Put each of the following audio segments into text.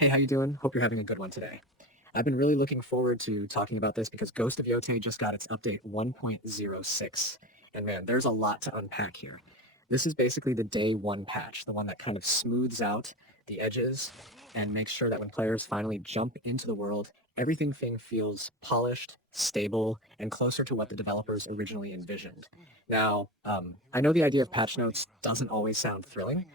Hey, how you doing? Hope you're having a good one today. I've been really looking forward to talking about this because Ghost of Yotei just got its update 1.06. And man, there's a lot to unpack here. This is basically the day one patch, the one that kind of smooths out the edges and makes sure that when players finally jump into the world, everything feels polished, stable, and closer to what the developers originally envisioned. Now, I know the idea of patch notes doesn't always sound thrilling,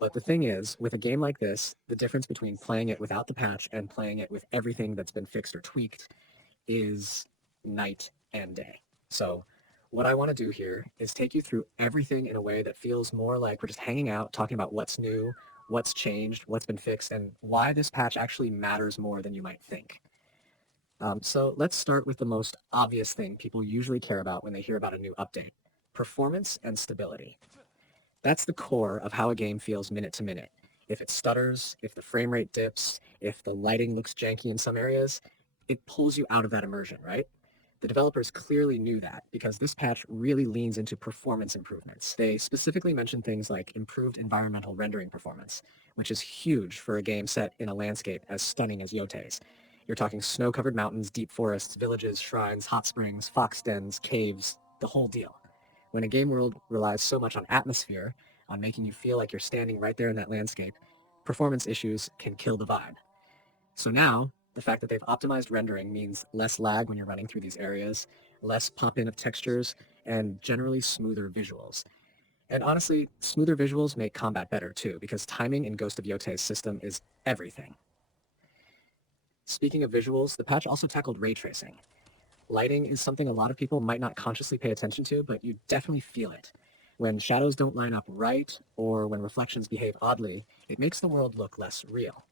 but the thing is, with a game like this, the difference between playing it without the patch and playing it with everything that's been fixed or tweaked is night and day. So, what I want to do here is take you through everything in a way that feels more like we're just hanging out, talking about what's new, what's changed, what's been fixed, and why this patch actually matters more than you might think. So, let's start with the most obvious thing people usually care about when they hear about a new update: performance and stability. That's the core of how a game feels minute to minute. If it stutters, if the frame rate dips, if the lighting looks janky in some areas, it pulls you out of that immersion, right? The developers clearly knew that because this patch really leans into performance improvements. They specifically mention things like improved environmental rendering performance, which is huge for a game set in a landscape as stunning as Yotei's. You're talking snow-covered mountains, deep forests, villages, shrines, hot springs, fox dens, caves, the whole deal. When a game world relies so much on atmosphere, on making you feel like you're standing right there in that landscape, performance issues can kill the vibe. So now, the fact that they've optimized rendering means less lag when you're running through these areas, less pop-in of textures, and generally smoother visuals. And honestly, smoother visuals make combat better too, because timing in Ghost of Yotei's system is everything. Speaking of visuals, the patch also tackled ray tracing. Lighting is something a lot of people might not consciously pay attention to, but you definitely feel it. When shadows don't line up right, or when reflections behave oddly, it makes the world look less real.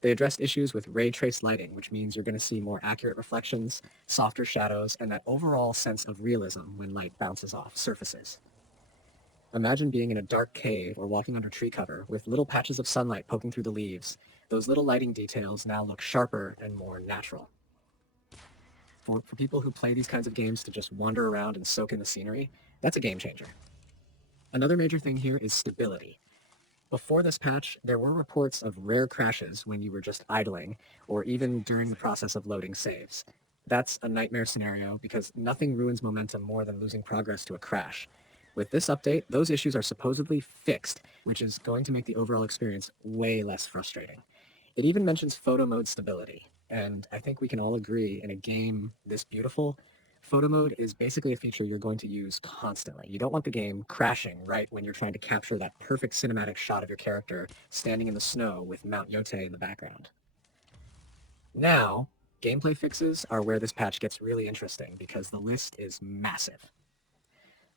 They addressed issues with ray traced lighting, which means you're going to see more accurate reflections, softer shadows, and that overall sense of realism when light bounces off surfaces. Imagine being in a dark cave or walking under tree cover with little patches of sunlight poking through the leaves. Those little lighting details now look sharper and more natural. For people who play these kinds of games to just wander around and soak in the scenery, that's a game changer. Another major thing here is stability. Before this patch, there were reports of rare crashes when you were just idling, or even during the process of loading saves. That's a nightmare scenario because nothing ruins momentum more than losing progress to a crash. With this update, those issues are supposedly fixed, which is going to make the overall experience way less frustrating. It even mentions photo mode stability, and I think we can all agree in a game this beautiful, photo mode is basically a feature you're going to use constantly. You don't want the game crashing right when you're trying to capture that perfect cinematic shot of your character standing in the snow with Mount Yotei in the background. Now, gameplay fixes are where this patch gets really interesting because the list is massive.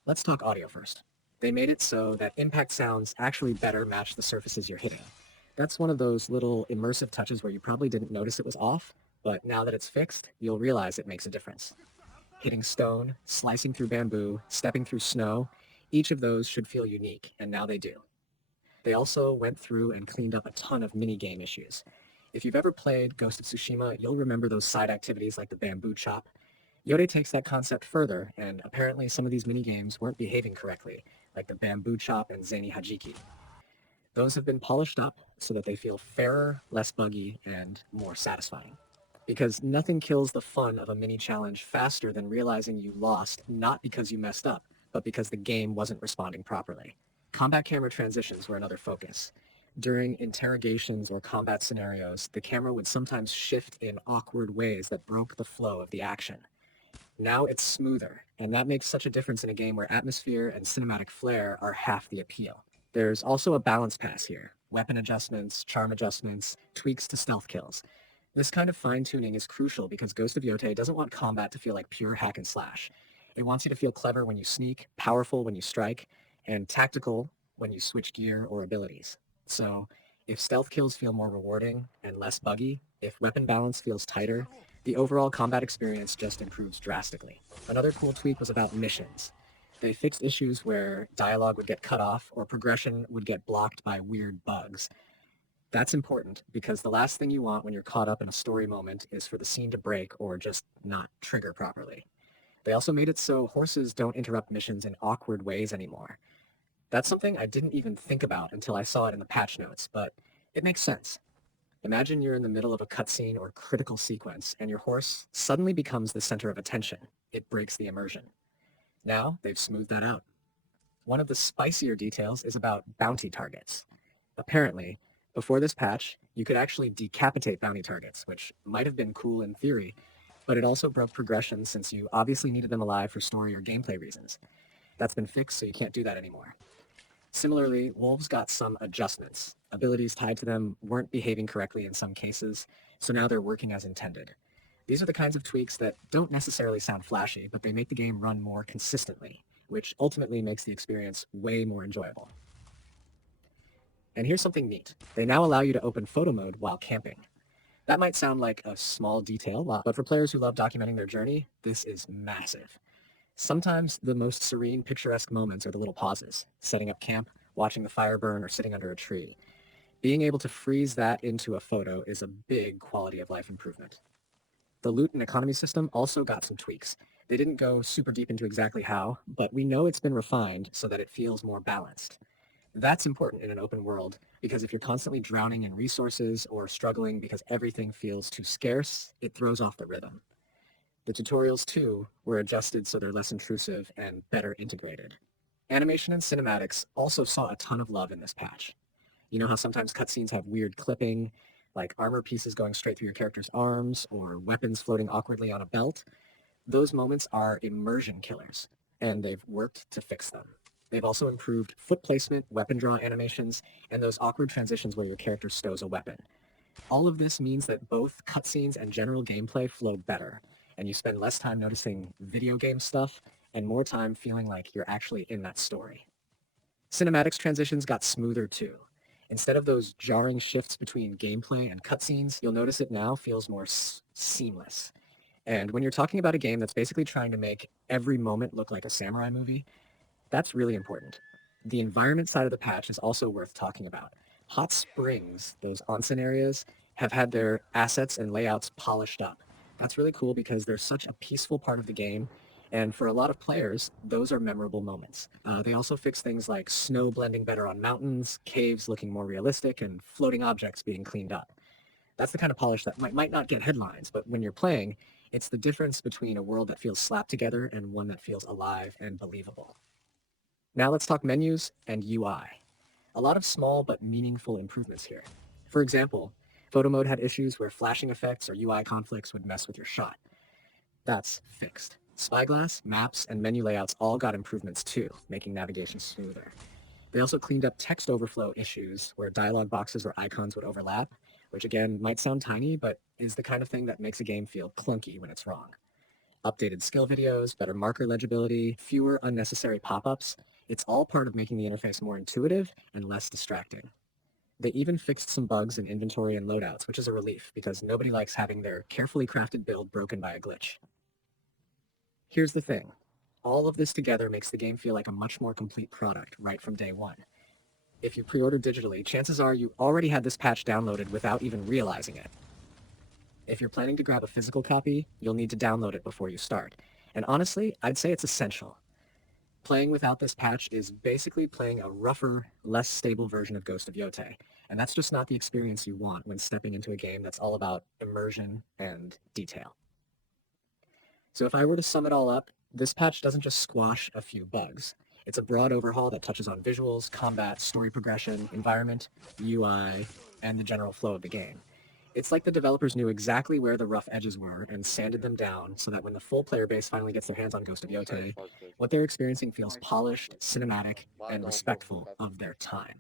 Let's talk audio first. They made it so that impact sounds actually better match the surfaces you're hitting. That's one of those little immersive touches where you probably didn't notice it was off, but now that it's fixed, you'll realize it makes a difference. Hitting stone, slicing through bamboo, stepping through snow, each of those should feel unique, and now they do. They also went through and cleaned up a ton of mini-game issues. If you've ever played Ghost of Tsushima, you'll remember those side activities like the bamboo chop. Yode takes that concept further, and apparently some of these mini-games weren't behaving correctly, like the bamboo chop and Zeni Hajiki. Those have been polished up so that they feel fairer, less buggy, and more satisfying. Because nothing kills the fun of a mini challenge faster than realizing you lost not because you messed up, but because the game wasn't responding properly. Combat camera transitions were another focus. During interrogations or combat scenarios, the camera would sometimes shift in awkward ways that broke the flow of the action. Now it's smoother, and that makes such a difference in a game where atmosphere and cinematic flair are half the appeal. There's also a balance pass here: weapon adjustments, charm adjustments, tweaks to stealth kills. This kind of fine-tuning is crucial because Ghost of Yotei doesn't want combat to feel like pure hack and slash. It wants you to feel clever when you sneak, powerful when you strike, and tactical when you switch gear or abilities. So, if stealth kills feel more rewarding and less buggy, if weapon balance feels tighter, the overall combat experience just improves drastically. Another cool tweak was about missions. They fixed issues where dialogue would get cut off or progression would get blocked by weird bugs. That's important because the last thing you want when you're caught up in a story moment is for the scene to break or just not trigger properly. They also made it so horses don't interrupt missions in awkward ways anymore. That's something I didn't even think about until I saw it in the patch notes, but it makes sense. Imagine you're in the middle of a cutscene or critical sequence, and your horse suddenly becomes the center of attention. It breaks the immersion. Now, they've smoothed that out. One of the spicier details is about bounty targets. Apparently, before this patch, you could actually decapitate bounty targets, which might have been cool in theory, but it also broke progression since you obviously needed them alive for story or gameplay reasons. That's been fixed, so you can't do that anymore. Similarly, wolves got some adjustments. Abilities tied to them weren't behaving correctly in some cases, so now they're working as intended. These are the kinds of tweaks that don't necessarily sound flashy, but they make the game run more consistently, which ultimately makes the experience way more enjoyable. And here's something neat. They now allow you to open photo mode while camping. That might sound like a small detail, but for players who love documenting their journey, this is massive. Sometimes the most serene, picturesque moments are the little pauses, setting up camp, watching the fire burn, or sitting under a tree. Being able to freeze that into a photo is a big quality of life improvement. The loot and economy system also got some tweaks. They didn't go super deep into exactly how, but we know it's been refined so that it feels more balanced. That's important in an open world because if you're constantly drowning in resources or struggling because everything feels too scarce, it throws off the rhythm. The tutorials, too, were adjusted so they're less intrusive and better integrated. Animation and cinematics also saw a ton of love in this patch. You know how sometimes cutscenes have weird clipping, like armor pieces going straight through your character's arms or weapons floating awkwardly on a belt? Those moments are immersion killers, and they've worked to fix them. They've also improved foot placement, weapon draw animations, and those awkward transitions where your character stows a weapon. All of this means that both cutscenes and general gameplay flow better, and you spend less time noticing video game stuff and more time feeling like you're actually in that story. Cinematics transitions got smoother too. Instead of those jarring shifts between gameplay and cutscenes, you'll notice it now feels more seamless. And when you're talking about a game that's basically trying to make every moment look like a samurai movie, that's really important. The environment side of the patch is also worth talking about. Hot Springs, those onsen areas, have had their assets and layouts polished up. That's really cool because they're such a peaceful part of the game, and for a lot of players, those are memorable moments. They also fix things like snow blending better on mountains, caves looking more realistic, and floating objects being cleaned up. That's the kind of polish that might not get headlines, but when you're playing, it's the difference between a world that feels slapped together and one that feels alive and believable. Now let's talk menus and UI. A lot of small but meaningful improvements here. For example, photo mode had issues where flashing effects or UI conflicts would mess with your shot. That's fixed. Spyglass, maps, and menu layouts all got improvements too, making navigation smoother. They also cleaned up text overflow issues where dialog boxes or icons would overlap, which again might sound tiny, but is the kind of thing that makes a game feel clunky when it's wrong. Updated skill videos, better marker legibility, fewer unnecessary pop-ups. It's all part of making the interface more intuitive and less distracting. They even fixed some bugs in inventory and loadouts, which is a relief because nobody likes having their carefully crafted build broken by a glitch. Here's the thing. All of this together makes the game feel like a much more complete product right from day one. If you pre-order digitally, chances are you already had this patch downloaded without even realizing it. If you're planning to grab a physical copy, you'll need to download it before you start. And honestly, I'd say it's essential. Playing without this patch is basically playing a rougher, less stable version of Ghost of Yotei. And that's just not the experience you want when stepping into a game that's all about immersion and detail. So if I were to sum it all up, this patch doesn't just squash a few bugs. It's a broad overhaul that touches on visuals, combat, story progression, environment, UI, and the general flow of the game. It's like the developers knew exactly where the rough edges were and sanded them down so that when the full player base finally gets their hands on Ghost of Yotei, what they're experiencing feels polished, cinematic, and respectful of their time.